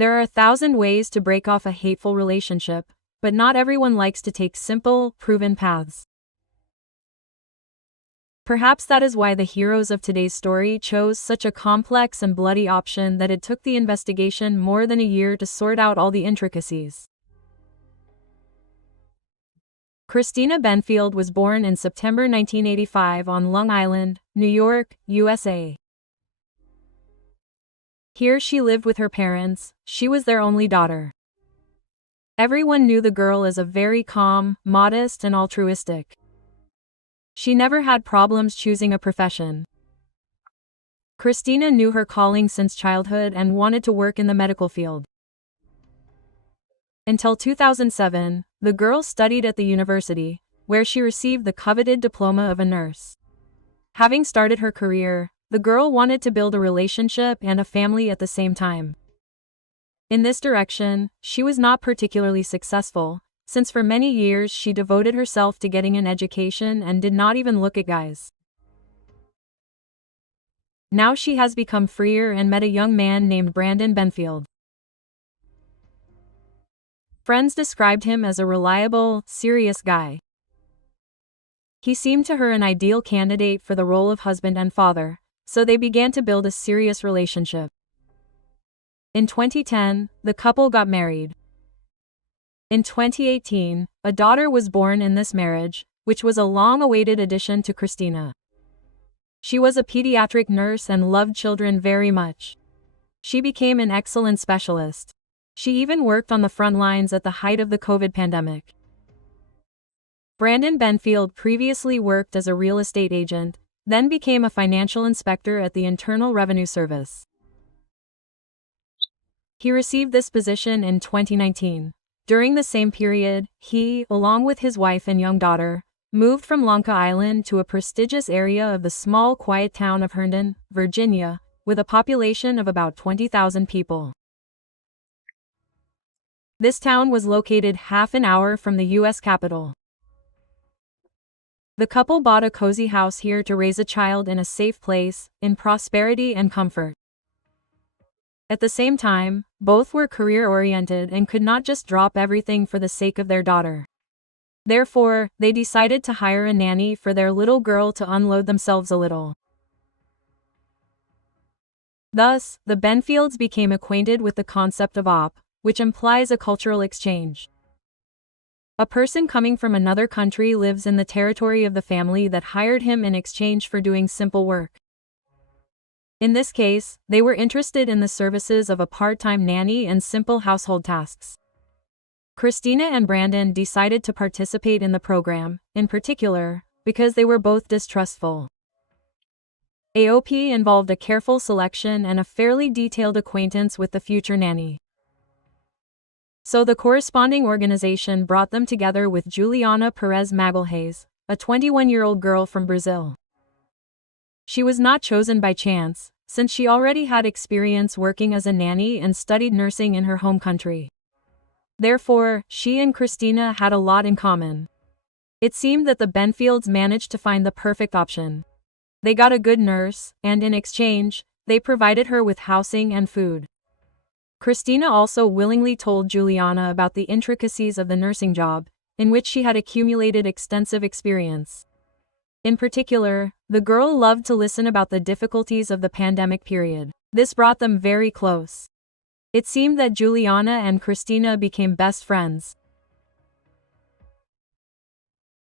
There are 1,000 ways to break off a hateful relationship, but not everyone likes to take simple, proven paths. Perhaps that is why the heroes of today's story chose such a complex and bloody option that it took the investigation more than a year to sort out all the intricacies. Christina Benfield was born in September 1985 on Long Island, New York, USA. Here she lived with her parents. She was their only daughter. Everyone knew the girl as a very calm, modest, and altruistic. She never had problems choosing a profession. Christina knew her calling since childhood and wanted to work in the medical field. Until 2007, the girl studied at the university, where she received the coveted diploma of a nurse. Having started her career, the girl wanted to build a relationship and a family at the same time. In this direction, she was not particularly successful, since for many years she devoted herself to getting an education and did not even look at guys. Now she has become freer and met a young man named Brandon Benfield. Friends described him as a reliable, serious guy. He seemed to her an ideal candidate for the role of husband and father, so they began to build a serious relationship. In 2010, the couple got married. In 2018, a daughter was born in this marriage, which was a long-awaited addition to Christina. She was a pediatric nurse and loved children very much. She became an excellent specialist. She even worked on the front lines at the height of the COVID pandemic. Brandon Benfield previously worked as a real estate agent, then became a financial inspector at the Internal Revenue Service. He received this position in 2019. During the same period, he, along with his wife and young daughter, moved from Long Island to a prestigious area of the small quiet town of Herndon, Virginia, with a population of about 20,000 people. This town was located half an hour from the U.S. Capitol. The couple bought a cozy house here to raise a child in a safe place, in prosperity and comfort. At the same time, both were career-oriented and could not just drop everything for the sake of their daughter. Therefore, they decided to hire a nanny for their little girl to unload themselves a little. Thus, the Benfields became acquainted with the concept of op, which implies a cultural exchange. A person coming from another country lives in the territory of the family that hired him in exchange for doing simple work. In this case, they were interested in the services of a part-time nanny and simple household tasks. Christina and Brandon decided to participate in the program, in particular, because they were both distrustful. AOP involved a careful selection and a fairly detailed acquaintance with the future nanny. So the corresponding organization brought them together with Juliana Perez Magalhães, a 21-year-old girl from Brazil. She was not chosen by chance, since she already had experience working as a nanny and studied nursing in her home country. Therefore, she and Christina had a lot in common. It seemed that the Benfields managed to find the perfect option. They got a good nurse, and in exchange, they provided her with housing and food. Christina also willingly told Juliana about the intricacies of the nursing job, in which she had accumulated extensive experience. In particular, the girl loved to listen about the difficulties of the pandemic period. This brought them very close. It seemed that Juliana and Christina became best friends.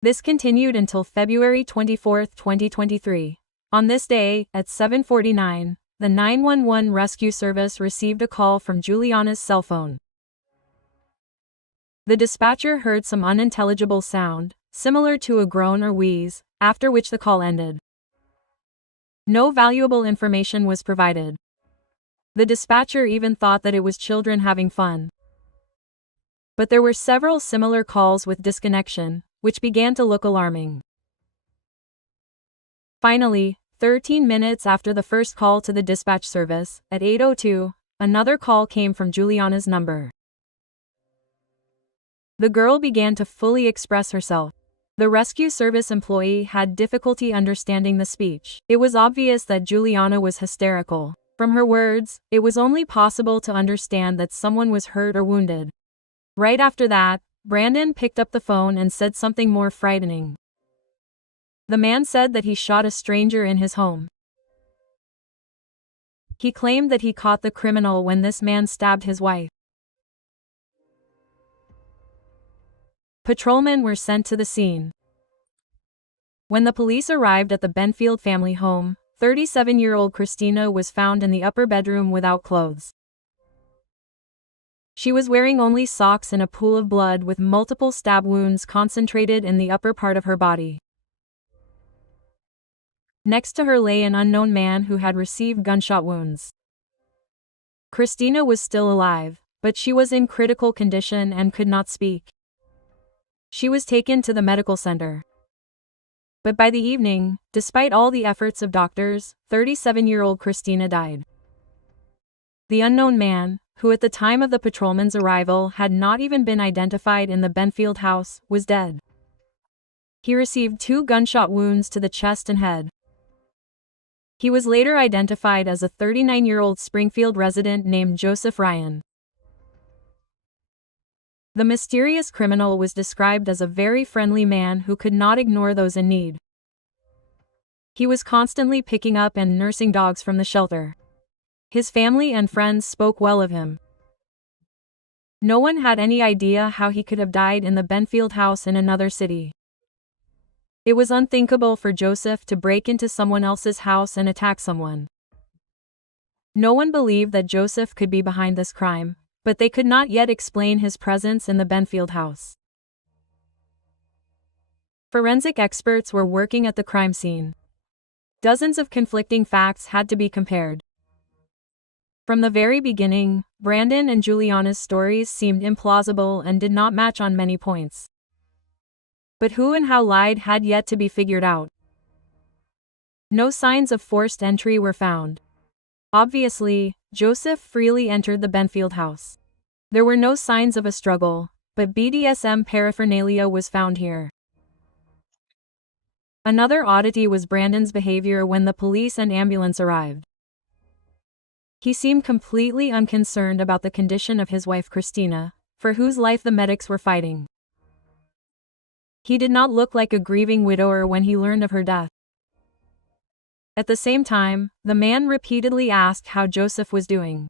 This continued until February 24, 2023. On this day, at 7:49, the 911 rescue service received a call from Juliana's cell phone. The dispatcher heard some unintelligible sound, similar to a groan or wheeze, after which the call ended. No valuable information was provided. The dispatcher even thought that it was children having fun. But there were several similar calls with disconnection, which began to look alarming. Finally, 13 minutes after the first call to the dispatch service, at 8:02, another call came from Juliana's number. The girl began to fully express herself. The rescue service employee had difficulty understanding the speech. It was obvious that Juliana was hysterical. From her words, it was only possible to understand that someone was hurt or wounded. Right after that, Brandon picked up the phone and said something more frightening. The man said that he shot a stranger in his home. He claimed that he caught the criminal when this man stabbed his wife. Patrolmen were sent to the scene. When the police arrived at the Benfield family home, 37-year-old Christina was found in the upper bedroom without clothes. She was wearing only socks in a pool of blood with multiple stab wounds concentrated in the upper part of her body. Next to her lay an unknown man who had received gunshot wounds. Christina was still alive, but she was in critical condition and could not speak. She was taken to the medical center. But by the evening, despite all the efforts of doctors, 37-year-old Christina died. The unknown man, who at the time of the patrolman's arrival had not even been identified in the Benfield house, was dead. He received 2 gunshot wounds to the chest and head. He was later identified as a 39-year-old Springfield resident named Joseph Ryan. The mysterious criminal was described as a very friendly man who could not ignore those in need. He was constantly picking up and nursing dogs from the shelter. His family and friends spoke well of him. No one had any idea how he could have died in the Benfield house in another city. It was unthinkable for Joseph to break into someone else's house and attack someone. No one believed that Joseph could be behind this crime, but they could not yet explain his presence in the Benfield house. Forensic experts were working at the crime scene. Dozens of conflicting facts had to be compared. From the very beginning, Brandon and Juliana's stories seemed implausible and did not match on many points. But who and how lied had yet to be figured out. No signs of forced entry were found. Obviously, Joseph freely entered the Benfield house. There were no signs of a struggle, but BDSM paraphernalia was found here. Another oddity was Brandon's behavior when the police and ambulance arrived. He seemed completely unconcerned about the condition of his wife Christina, for whose life the medics were fighting. He did not look like a grieving widower when he learned of her death. At the same time, the man repeatedly asked how Joseph was doing.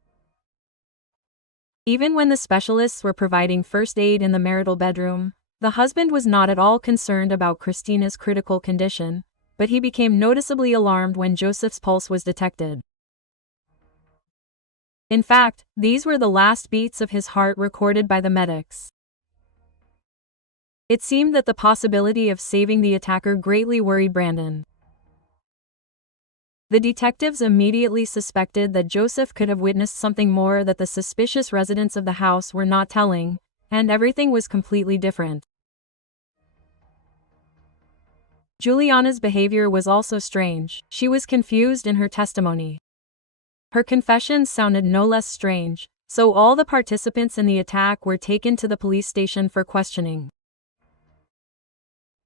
Even when the specialists were providing first aid in the marital bedroom, the husband was not at all concerned about Christina's critical condition, but he became noticeably alarmed when Joseph's pulse was detected. In fact, these were the last beats of his heart recorded by the medics. It seemed that the possibility of saving the attacker greatly worried Brandon. The detectives immediately suspected that Joseph could have witnessed something more that the suspicious residents of the house were not telling, and everything was completely different. Juliana's behavior was also strange. She was confused in her testimony. Her confessions sounded no less strange, so all the participants in the attack were taken to the police station for questioning.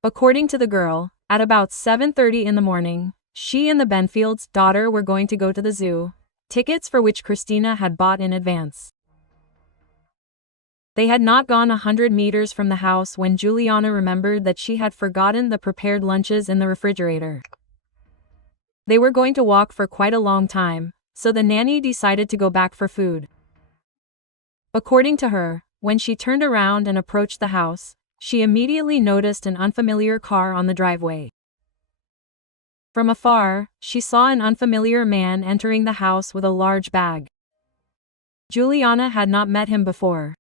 According to the girl, at about 7:30 in the morning, she and the Benfield's daughter were going to go to the zoo, tickets for which Christina had bought in advance. They had not gone 100 meters from the house when Juliana remembered that she had forgotten the prepared lunches in the refrigerator. They were going to walk for quite a long time, so the nanny decided to go back for food. According to her, when she turned around and approached the house, she immediately noticed an unfamiliar car on the driveway. From afar, she saw an unfamiliar man entering the house with a large bag. Juliana had not met him before.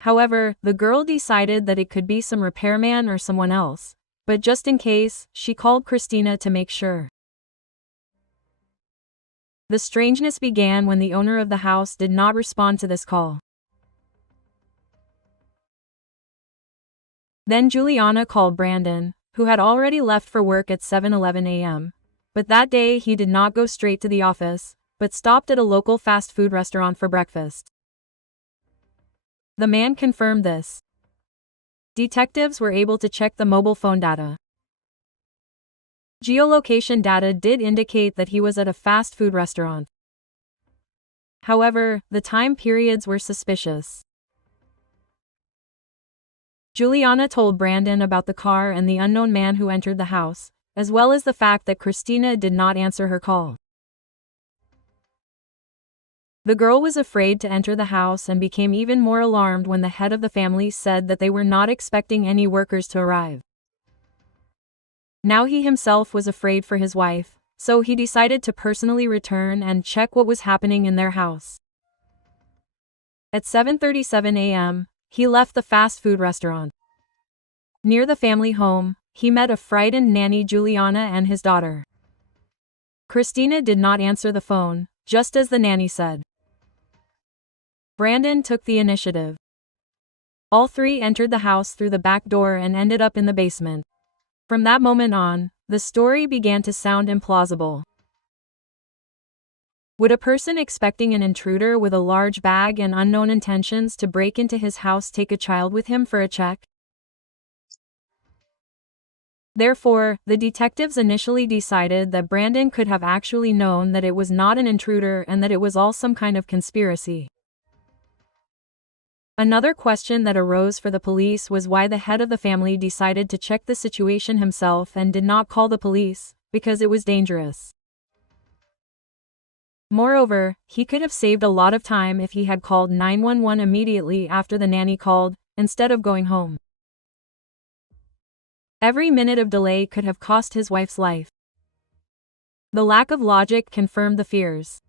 However, the girl decided that it could be some repairman or someone else, but just in case, she called Christina to make sure. The strangeness began when the owner of the house did not respond to this call. Then Juliana called Brandon, who had already left for work at 7:11 a.m., but that day he did not go straight to the office, but stopped at a local fast food restaurant for breakfast. The man confirmed this. Detectives were able to check the mobile phone data. Geolocation data did indicate that he was at a fast food restaurant. However, the time periods were suspicious. Juliana told Brandon about the car and the unknown man who entered the house, as well as the fact that Christina did not answer her call. The girl was afraid to enter the house and became even more alarmed when the head of the family said that they were not expecting any workers to arrive. Now he himself was afraid for his wife, so he decided to personally return and check what was happening in their house. At 7:37 a.m., he left the fast food restaurant. Near the family home, he met a frightened nanny Juliana and his daughter. Christina did not answer the phone, just as the nanny said. Brandon took the initiative. All three entered the house through the back door and ended up in the basement. From that moment on, the story began to sound implausible. Would a person expecting an intruder with a large bag and unknown intentions to break into his house take a child with him for a check? Therefore, the detectives initially decided that Brandon could have actually known that it was not an intruder and that it was all some kind of conspiracy. Another question that arose for the police was why the head of the family decided to check the situation himself and did not call the police, because it was dangerous. Moreover, he could have saved a lot of time if he had called 911 immediately after the nanny called, instead of going home. Every minute of delay could have cost his wife's life. The lack of logic confirmed the fears.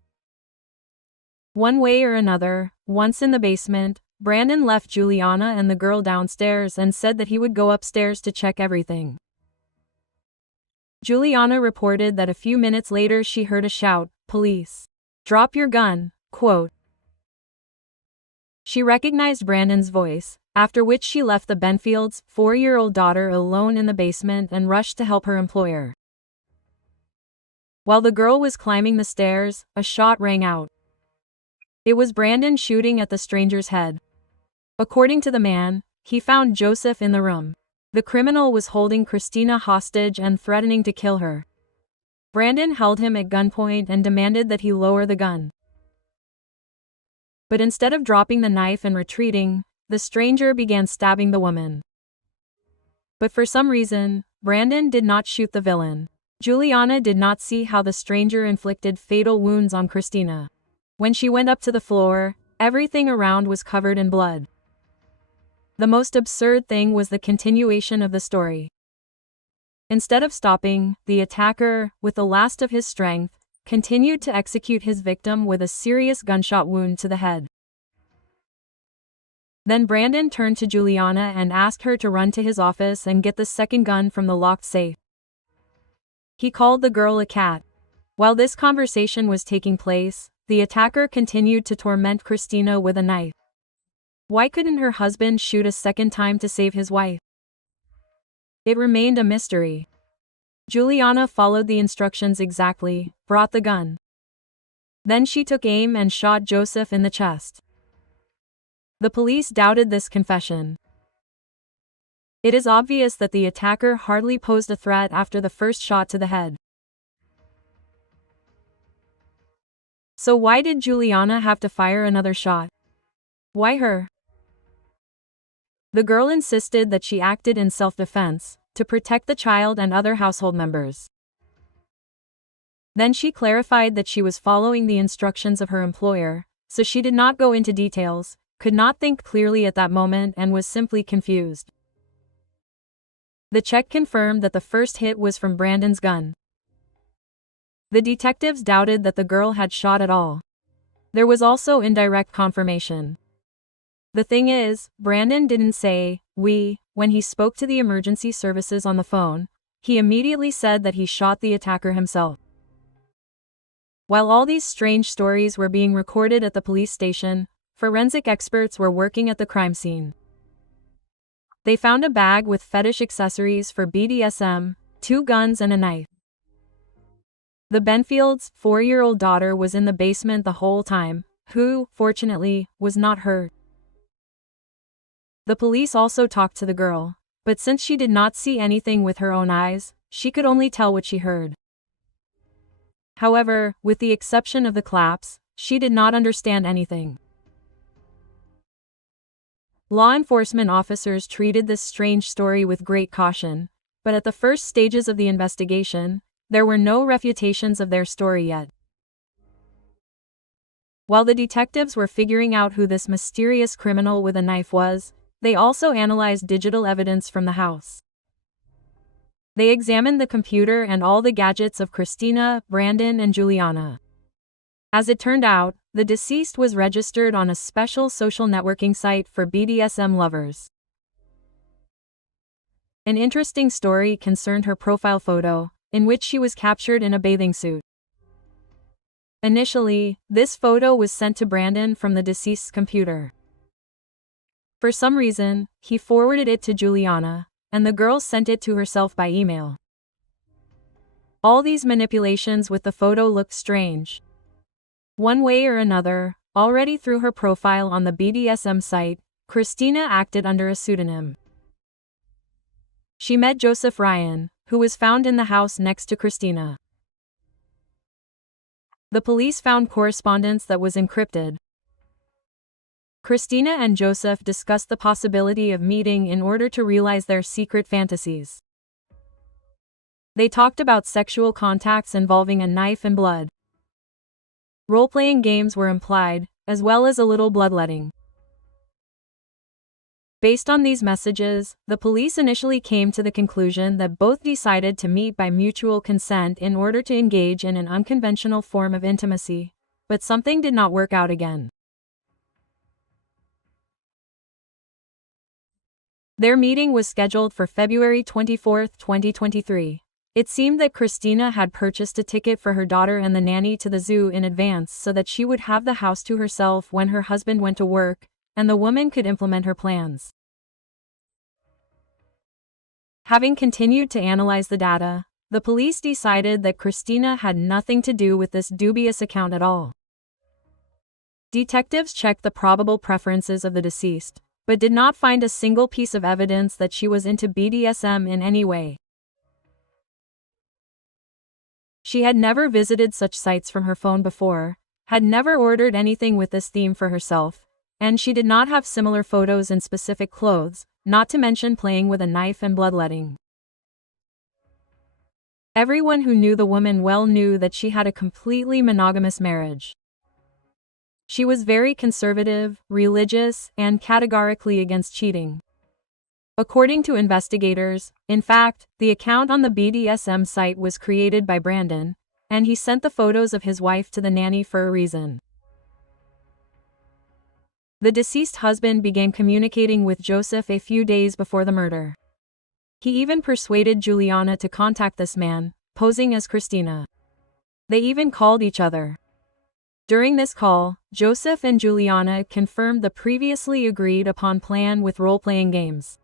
One way or another, once in the basement, Brandon left Juliana and the girl downstairs and said that he would go upstairs to check everything. Juliana reported that a few minutes later she heard a shout, "Police! Drop your gun!" quote. She recognized Brandon's voice, after which she left the Benfields' 4-year-old daughter alone in the basement and rushed to help her employer. While the girl was climbing the stairs, a shot rang out. It was Brandon shooting at the stranger's head. According to the man, he found Joseph in the room. The criminal was holding Christina hostage and threatening to kill her. Brandon held him at gunpoint and demanded that he lower the gun. But instead of dropping the knife and retreating, the stranger began stabbing the woman. But for some reason, Brandon did not shoot the villain. Juliana did not see how the stranger inflicted fatal wounds on Christina. When she went up to the floor, everything around was covered in blood. The most absurd thing was the continuation of the story. Instead of stopping, the attacker, with the last of his strength, continued to execute his victim with a serious gunshot wound to the head. Then Brandon turned to Juliana and asked her to run to his office and get the second gun from the locked safe. He called the girl a cat. While this conversation was taking place, the attacker continued to torment Christina with a knife. Why couldn't her husband shoot a second time to save his wife? It remained a mystery. Juliana followed the instructions exactly, brought the gun. Then she took aim and shot Joseph in the chest. The police doubted this confession. It is obvious that the attacker hardly posed a threat after the first shot to the head. So why did Juliana have to fire another shot? Why her? The girl insisted that she acted in self-defense, to protect the child and other household members. Then she clarified that she was following the instructions of her employer, so she did not go into details, could not think clearly at that moment and was simply confused. The check confirmed that the first hit was from Brandon's gun. The detectives doubted that the girl had shot at all. There was also indirect confirmation. The thing is, Brandon didn't say, "we," when he spoke to the emergency services on the phone. He immediately said that he shot the attacker himself. While all these strange stories were being recorded at the police station, forensic experts were working at the crime scene. They found a bag with fetish accessories for BDSM, 2 guns and a knife. The Benfields' 4-year-old daughter was in the basement the whole time, who, fortunately, was not hurt. The police also talked to the girl, but since she did not see anything with her own eyes, she could only tell what she heard. However, with the exception of the claps, she did not understand anything. Law enforcement officers treated this strange story with great caution, but at the first stages of the investigation, there were no refutations of their story yet. While the detectives were figuring out who this mysterious criminal with a knife was, they also analyzed digital evidence from the house. They examined the computer and all the gadgets of Christina, Brandon, and Juliana. As it turned out, the deceased was registered on a special social networking site for BDSM lovers. An interesting story concerned her profile photo, in which she was captured in a bathing suit. Initially, this photo was sent to Brandon from the deceased's computer. For some reason, he forwarded it to Juliana, and the girl sent it to herself by email. All these manipulations with the photo looked strange. One way or another, already through her profile on the BDSM site, Christina acted under a pseudonym. She met Joseph Ryan, who was found in the house next to Christina. The police found correspondence that was encrypted. Christina and Joseph discussed the possibility of meeting in order to realize their secret fantasies. They talked about sexual contacts involving a knife and blood. Role-playing games were implied, as well as a little bloodletting. Based on these messages, the police initially came to the conclusion that both decided to meet by mutual consent in order to engage in an unconventional form of intimacy, but something did not work out again. Their meeting was scheduled for February 24, 2023. It seemed that Christina had purchased a ticket for her daughter and the nanny to the zoo in advance so that she would have the house to herself when her husband went to work, and the woman could implement her plans. Having continued to analyze the data, the police decided that Christina had nothing to do with this dubious account at all. Detectives checked the probable preferences of the deceased, but did not find a single piece of evidence that she was into BDSM in any way. She had never visited such sites from her phone before, had never ordered anything with this theme for herself, and she did not have similar photos in specific clothes, not to mention playing with a knife and bloodletting. Everyone who knew the woman well knew that she had a completely monogamous marriage. She was very conservative, religious, and categorically against cheating. According to investigators, in fact, the account on the BDSM site was created by Brandon, and he sent the photos of his wife to the nanny for a reason. The deceased husband began communicating with Joseph a few days before the murder. He even persuaded Juliana to contact this man, posing as Christina. They even called each other. During this call, Joseph and Juliana confirmed the previously agreed upon plan with role-playing games.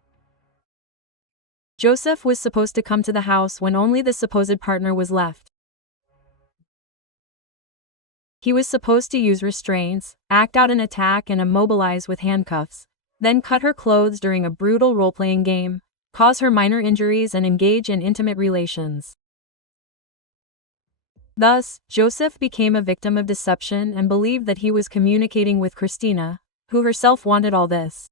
Joseph was supposed to come to the house when only the supposed partner was left. He was supposed to use restraints, act out an attack and immobilize with handcuffs, then cut her clothes during a brutal role-playing game, cause her minor injuries and engage in intimate relations. Thus, Joseph became a victim of deception and believed that he was communicating with Christina, who herself wanted all this.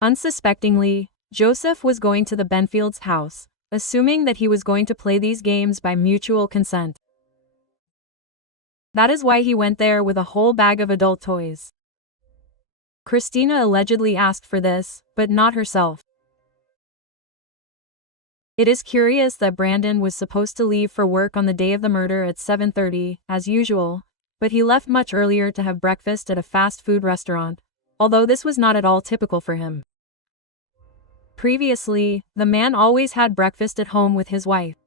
Unsuspectingly, Joseph was going to the Benfield's house, assuming that he was going to play these games by mutual consent. That is why he went there with a whole bag of adult toys. Christina allegedly asked for this, but not herself. It is curious that Brandon was supposed to leave for work on the day of the murder at 7:30, as usual, but he left much earlier to have breakfast at a fast food restaurant, although this was not at all typical for him. Previously, the man always had breakfast at home with his wife.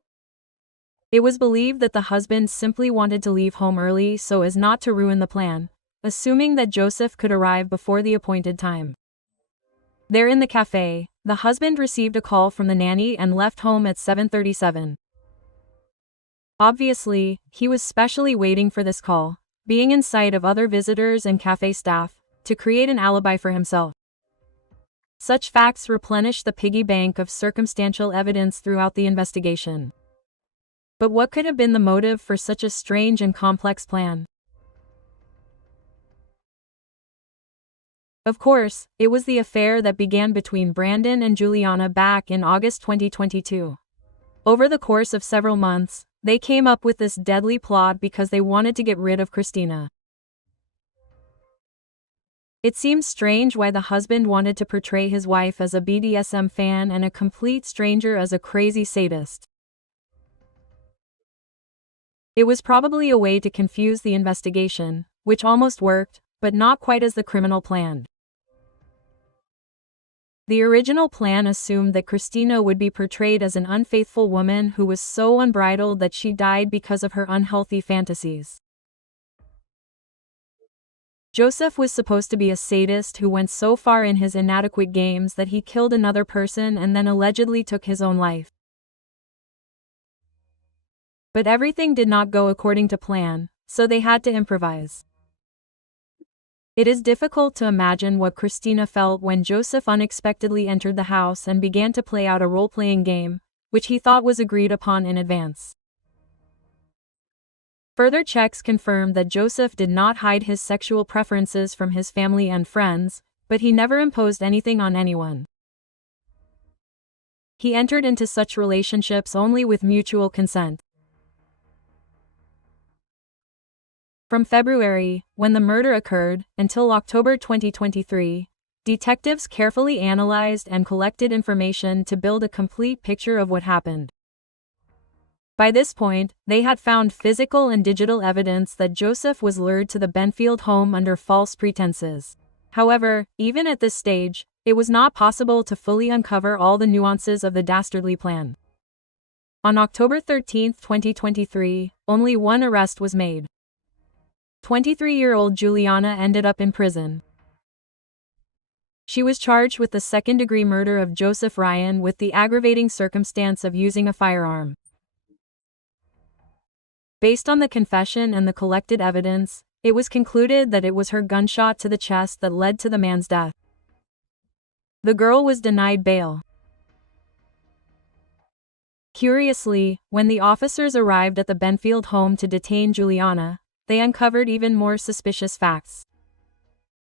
It was believed that the husband simply wanted to leave home early so as not to ruin the plan, assuming that Joseph could arrive before the appointed time. There in the cafe, the husband received a call from the nanny and left home at 7:37. Obviously, he was specially waiting for this call, being in sight of other visitors and cafe staff, to create an alibi for himself. Such facts replenished the piggy bank of circumstantial evidence throughout the investigation. But what could have been the motive for such a strange and complex plan? Of course, it was the affair that began between Brandon and Juliana back in August 2022. Over the course of several months, they came up with this deadly plot because they wanted to get rid of Christina. It seems strange why the husband wanted to portray his wife as a BDSM fan and a complete stranger as a crazy sadist. It was probably a way to confuse the investigation, which almost worked, but not quite as the criminal planned. The original plan assumed that Christina would be portrayed as an unfaithful woman who was so unbridled that she died because of her unhealthy fantasies. Joseph was supposed to be a sadist who went so far in his inadequate games that he killed another person and then allegedly took his own life. But everything did not go according to plan, so they had to improvise. It is difficult to imagine what Christina felt when Joseph unexpectedly entered the house and began to play out a role-playing game, which he thought was agreed upon in advance. Further checks confirmed that Joseph did not hide his sexual preferences from his family and friends, but he never imposed anything on anyone. He entered into such relationships only with mutual consent. From February, when the murder occurred, until October 2023, detectives carefully analyzed and collected information to build a complete picture of what happened. By this point, they had found physical and digital evidence that Joseph was lured to the Benfield home under false pretenses. However, even at this stage, it was not possible to fully uncover all the nuances of the dastardly plan. On October 13, 2023, only one arrest was made. 23-year-old Juliana ended up in prison. She was charged with the second-degree murder of Joseph Ryan with the aggravating circumstance of using a firearm. Based on the confession and the collected evidence, it was concluded that it was her gunshot to the chest that led to the man's death. The girl was denied bail. Curiously, when the officers arrived at the Benfield home to detain Juliana, they uncovered even more suspicious facts.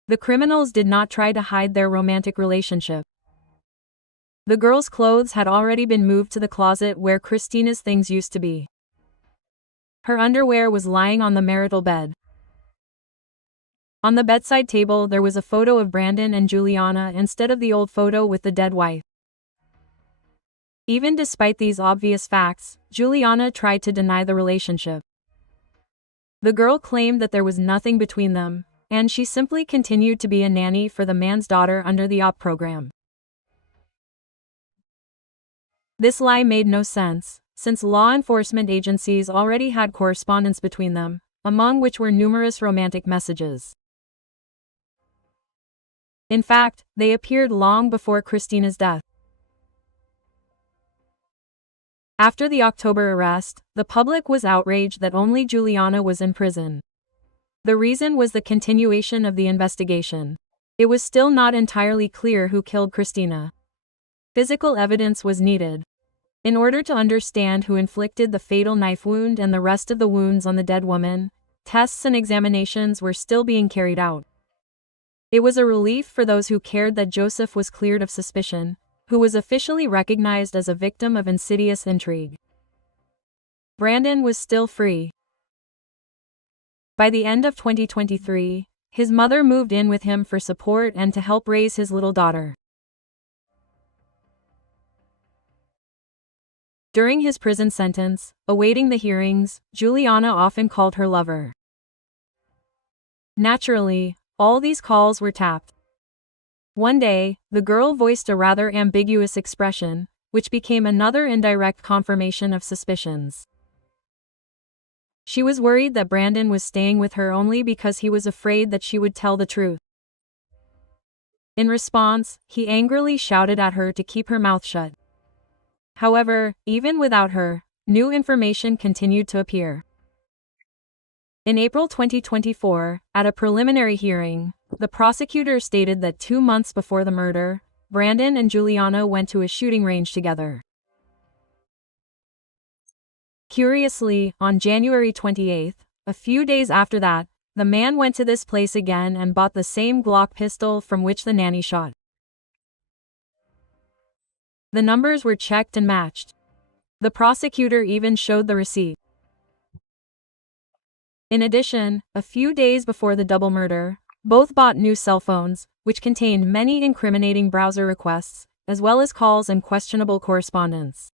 The criminals did not try to hide their romantic relationship. The girl's clothes had already been moved to the closet where Christina's things used to be. Her underwear was lying on the marital bed. On the bedside table there was a photo of Brandon and Juliana instead of the old photo with the dead wife. Even despite these obvious facts, Juliana tried to deny the relationship. The girl claimed that there was nothing between them, and she simply continued to be a nanny for the man's daughter under the OP program. This lie made no sense, since law enforcement agencies already had correspondence between them, among which were numerous romantic messages. In fact, they appeared long before Christina's death. After the October arrest, the public was outraged that only Juliana was in prison. The reason was the continuation of the investigation. It was still not entirely clear who killed Christina. Physical evidence was needed. In order to understand who inflicted the fatal knife wound and the rest of the wounds on the dead woman, tests and examinations were still being carried out. It was a relief for those who cared that Joseph was cleared of suspicion, who was officially recognized as a victim of insidious intrigue. Brandon was still free. By the end of 2023, his mother moved in with him for support and to help raise his little daughter. During his prison sentence, awaiting the hearings, Juliana often called her lover. Naturally, all these calls were tapped. One day, the girl voiced a rather ambiguous expression, which became another indirect confirmation of suspicions. She was worried that Brandon was staying with her only because he was afraid that she would tell the truth. In response, he angrily shouted at her to keep her mouth shut. However, even without her, new information continued to appear. In April 2024, at a preliminary hearing, the prosecutor stated that 2 months before the murder, Brandon and Juliana went to a shooting range together. Curiously, on January 28, a few days after that, the man went to this place again and bought the same Glock pistol from which the nanny shot. The numbers were checked and matched. The prosecutor even showed the receipt. In addition, a few days before the double murder, both bought new cell phones, which contained many incriminating browser requests, as well as calls and questionable correspondence.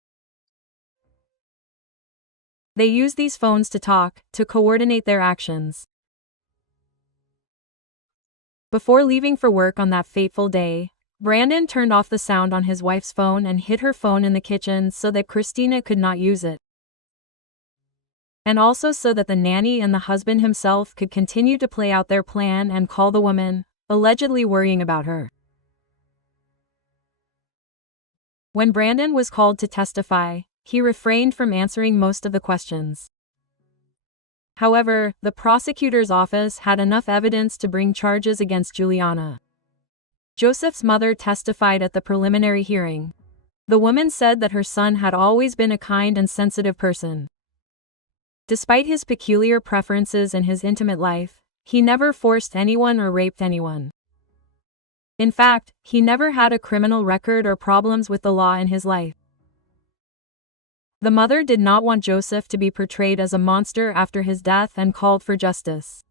They used these phones to talk, to coordinate their actions. Before leaving for work on that fateful day, Brandon turned off the sound on his wife's phone and hid her phone in the kitchen so that Christina could not use it. And also so that the nanny and the husband himself could continue to play out their plan and call the woman, allegedly worrying about her. When Brandon was called to testify, he refrained from answering most of the questions. However, the prosecutor's office had enough evidence to bring charges against Juliana. Joseph's mother testified at the preliminary hearing. The woman said that her son had always been a kind and sensitive person. Despite his peculiar preferences in his intimate life, he never forced anyone or raped anyone. In fact, he never had a criminal record or problems with the law in his life. The mother did not want Joseph to be portrayed as a monster after his death and called for justice.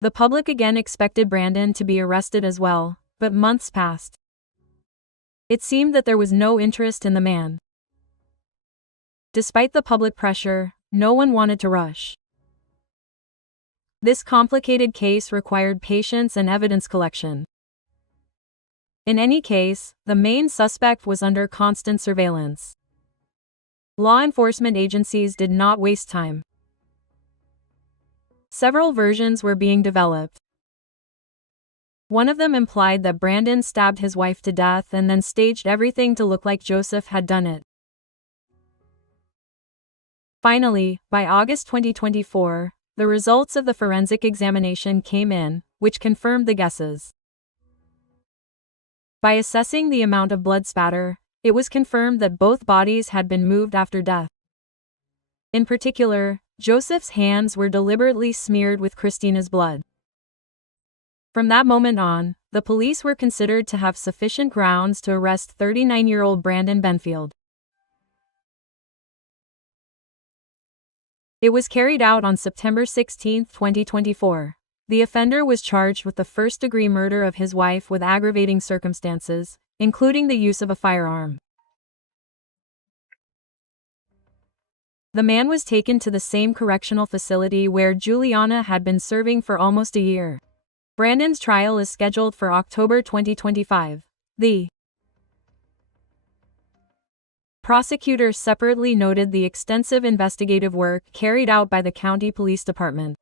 The public again expected Brandon to be arrested as well, but months passed. It seemed that there was no interest in the man. Despite the public pressure, no one wanted to rush. This complicated case required patience and evidence collection. In any case, the main suspect was under constant surveillance. Law enforcement agencies did not waste time. Several versions were being developed. One of them implied that Brandon stabbed his wife to death and then staged everything to look like Joseph had done it. Finally, by August 2024, the results of the forensic examination came in, which confirmed the guesses. By assessing the amount of blood spatter, it was confirmed that both bodies had been moved after death. In particular, Joseph's hands were deliberately smeared with Christina's blood. From that moment on, the police were considered to have sufficient grounds to arrest 39-year-old Brandon Benfield. It was carried out on September 16, 2024. The offender was charged with the first-degree murder of his wife with aggravating circumstances, including the use of a firearm. The man was taken to the same correctional facility where Juliana had been serving for almost a year. Brandon's trial is scheduled for October 2025. The prosecutor separately noted the extensive investigative work carried out by the county police department.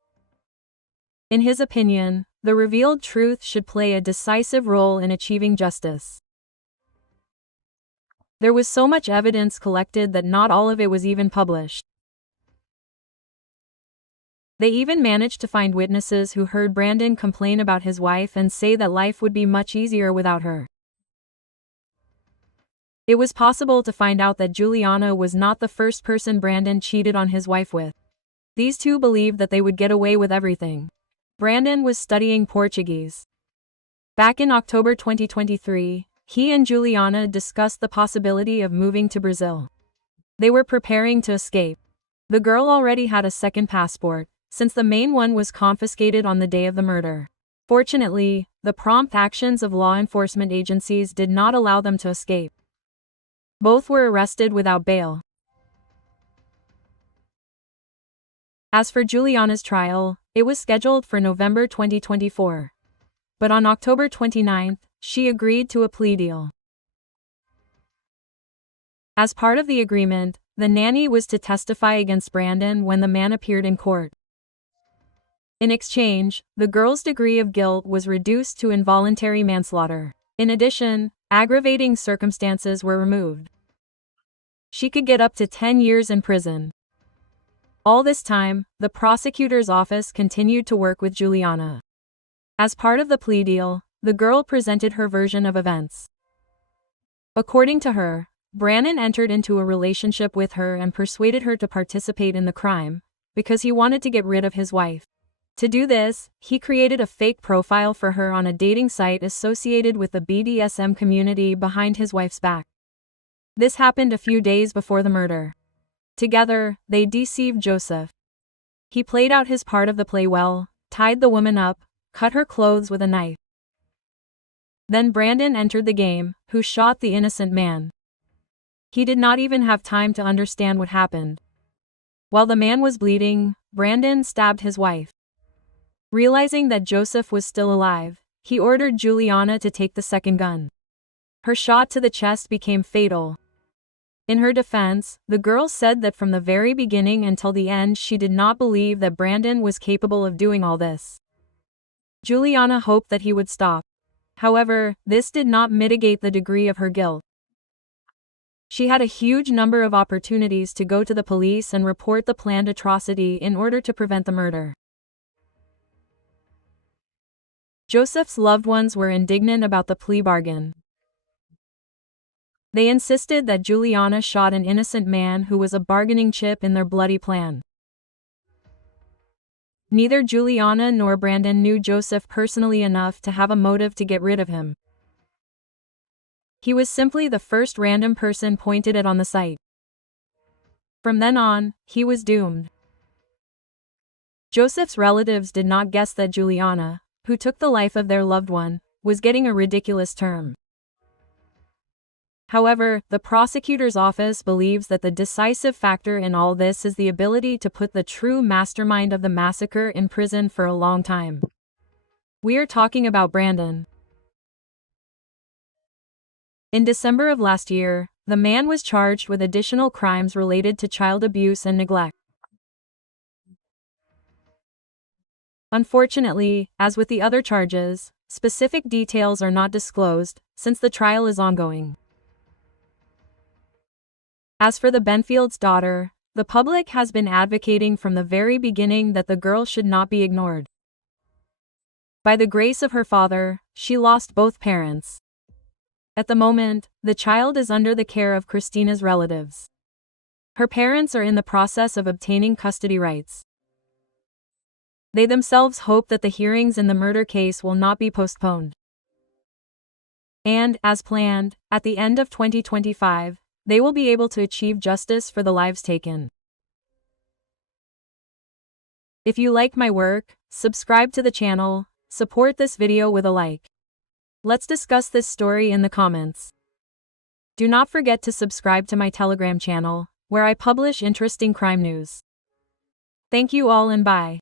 In his opinion, the revealed truth should play a decisive role in achieving justice. There was so much evidence collected that not all of it was even published. They even managed to find witnesses who heard Brandon complain about his wife and say that life would be much easier without her. It was possible to find out that Juliana was not the first person Brandon cheated on his wife with. These two believed that they would get away with everything. Brandon was studying Portuguese. Back in October 2023, he and Juliana discussed the possibility of moving to Brazil. They were preparing to escape. The girl already had a second passport, since the main one was confiscated on the day of the murder. Fortunately, the prompt actions of law enforcement agencies did not allow them to escape. Both were arrested without bail. As for Juliana's trial, it was scheduled for November 2024. But on October 29, she agreed to a plea deal. As part of the agreement, the nanny was to testify against Brandon when the man appeared in court. In exchange, the girl's degree of guilt was reduced to involuntary manslaughter. In addition, aggravating circumstances were removed. She could get up to 10 years in prison. All this time, the prosecutor's office continued to work with Juliana. As part of the plea deal, the girl presented her version of events. According to her, Brandon entered into a relationship with her and persuaded her to participate in the crime, because he wanted to get rid of his wife. To do this, he created a fake profile for her on a dating site associated with the BDSM community behind his wife's back. This happened a few days before the murder. Together, they deceived Joseph. He played out his part of the play well, tied the woman up, cut her clothes with a knife. Then Brandon entered the game, who shot the innocent man. He did not even have time to understand what happened. While the man was bleeding, Brandon stabbed his wife. Realizing that Joseph was still alive, he ordered Juliana to take the second gun. Her shot to the chest became fatal. In her defense, the girl said that from the very beginning until the end she did not believe that Brandon was capable of doing all this. Juliana hoped that he would stop. However, this did not mitigate the degree of her guilt. She had a huge number of opportunities to go to the police and report the planned atrocity in order to prevent the murder. Joseph's loved ones were indignant about the plea bargain. They insisted that Juliana shot an innocent man who was a bargaining chip in their bloody plan. Neither Juliana nor Brandon knew Joseph personally enough to have a motive to get rid of him. He was simply the first random person pointed at on the site. From then on, he was doomed. Joseph's relatives did not guess that Juliana, who took the life of their loved one, was getting a ridiculous term. However, the prosecutor's office believes that the decisive factor in all this is the ability to put the true mastermind of the massacre in prison for a long time. We are talking about Brandon. In December of last year, the man was charged with additional crimes related to child abuse and neglect. Unfortunately, as with the other charges, specific details are not disclosed, since the trial is ongoing. As for the Benfield's daughter, the public has been advocating from the very beginning that the girl should not be ignored. By the grace of her father, she lost both parents. At the moment, the child is under the care of Christina's relatives. Her parents are in the process of obtaining custody rights. They themselves hope that the hearings in the murder case will not be postponed. And, as planned, at the end of 2025, they will be able to achieve justice for the lives taken. If you like my work, subscribe to the channel, support this video with a like. Let's discuss this story in the comments. Do not forget to subscribe to my Telegram channel, where I publish interesting crime news. Thank you all and bye.